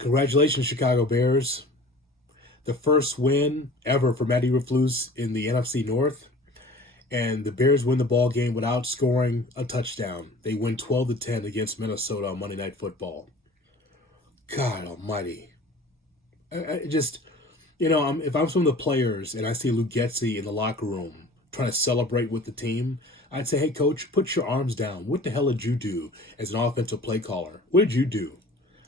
Congratulations, Chicago Bears. The first win ever for Matt Eberflus in the NFC North. And the Bears win the ball game without scoring a touchdown. They win 12-10 against Minnesota on Monday Night Football. God almighty. I just, if I'm some of the players and I see Luke Getsy in the locker room trying to celebrate with the team, I'd say, hey, coach, put your arms down. What the hell did you do as an offensive play caller? What did you do?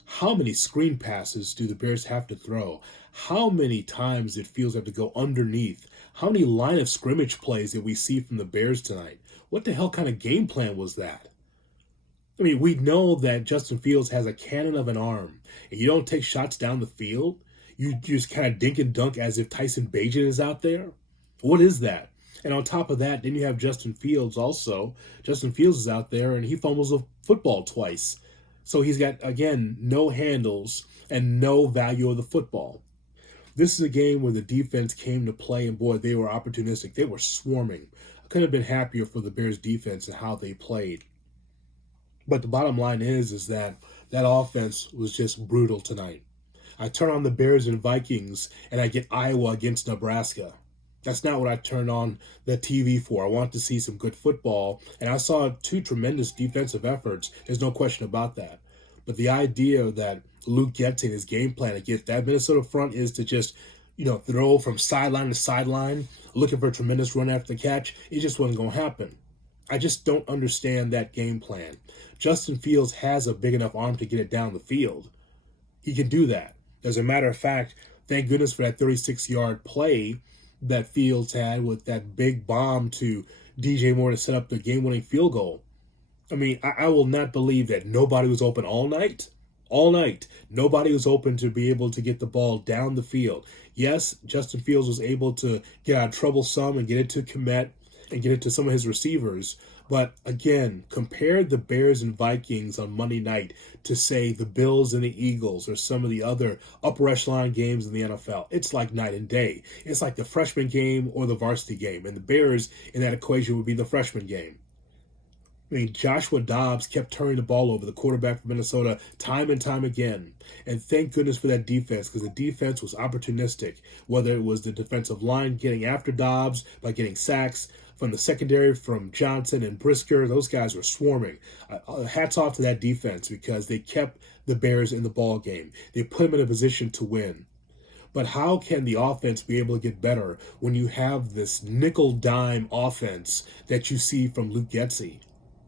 How many screen passes do the Bears have to throw? How many times it feels like to go underneath? How many line of scrimmage plays did we see from the Bears tonight? What the hell kind of game plan was that? I mean, we know that Justin Fields has a cannon of an arm, and you don't take shots down the field. You just kind of dink and dunk as if Tyson Bagent is out there. What is that? And on top of that, then you have Justin Fields also. Justin Fields is out there, and he fumbles a football twice. So he's got, again, no handles and no value of the football. This is a game where the defense came to play, and boy, they were opportunistic. They were swarming. I couldn't have been happier for the Bears defense and how they played. But the bottom line is that offense was just brutal tonight. I turn on the Bears and Vikings, and I get Iowa against Nebraska. That's not what I turned on the TV for. I want to see some good football, and I saw two tremendous defensive efforts. There's no question about that. But the idea that Luke Getsy and his game plan against that Minnesota front is to just, throw from sideline to sideline, looking for a tremendous run after the catch, it just wasn't going to happen. I just don't understand that game plan. Justin Fields has a big enough arm to get it down the field. He can do that. As a matter of fact, thank goodness for that 36-yard play that Fields had with that big bomb to DJ Moore to set up the game-winning field goal. I mean, I will not believe that nobody was open all night. All night, nobody was open to be able to get the ball down the field. Yes, Justin Fields was able to get out of trouble some and get it to Kmet and get it to some of his receivers. But again, compare the Bears and Vikings on Monday night to, say, the Bills and the Eagles or some of the other upper echelon games in the NFL. It's like night and day. It's like the freshman game or the varsity game. And the Bears in that equation would be the freshman game. I mean, Joshua Dobbs kept turning the ball over, the quarterback from Minnesota, time and time again. And thank goodness for that defense, because the defense was opportunistic, whether it was the defensive line getting after Dobbs by getting sacks, from the secondary, from Johnson and Brisker. Those guys were swarming. Hats off to that defense, because they kept the Bears in the ball game. They put them in a position to win. But how can the offense be able to get better when you have this nickel-dime offense that you see from Luke Getsy?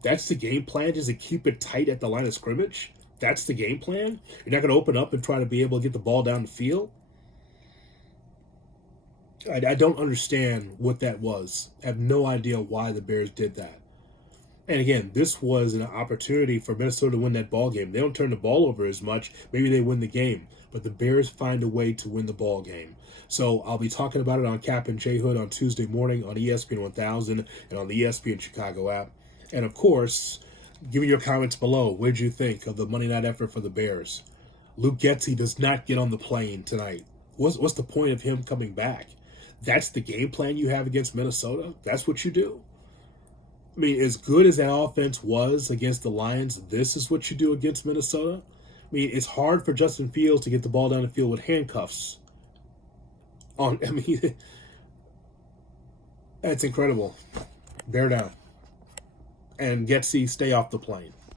That's the game plan, just to keep it tight at the line of scrimmage? That's the game plan? You're not going to open up and try to be able to get the ball down the field? I don't understand what that was. I have no idea why the Bears did that. And again, this was an opportunity for Minnesota to win that ball game. They don't turn the ball over as much. Maybe they win the game. But the Bears find a way to win the ball game. So I'll be talking about it on Cap and J Hood on Tuesday morning on ESPN 1000 and on the ESPN Chicago app. And of course, give me your comments below. What did you think of the Monday night effort for the Bears? Luke Getsy does not get on the plane tonight. What's the point of him coming back? That's the game plan you have against Minnesota? That's what you do? I mean, as good as that offense was against the Lions, this is what you do against Minnesota? I mean, it's hard for Justin Fields to get the ball down the field with handcuffs on. I mean, that's incredible. Bear down. And Getsy, stay off the plane.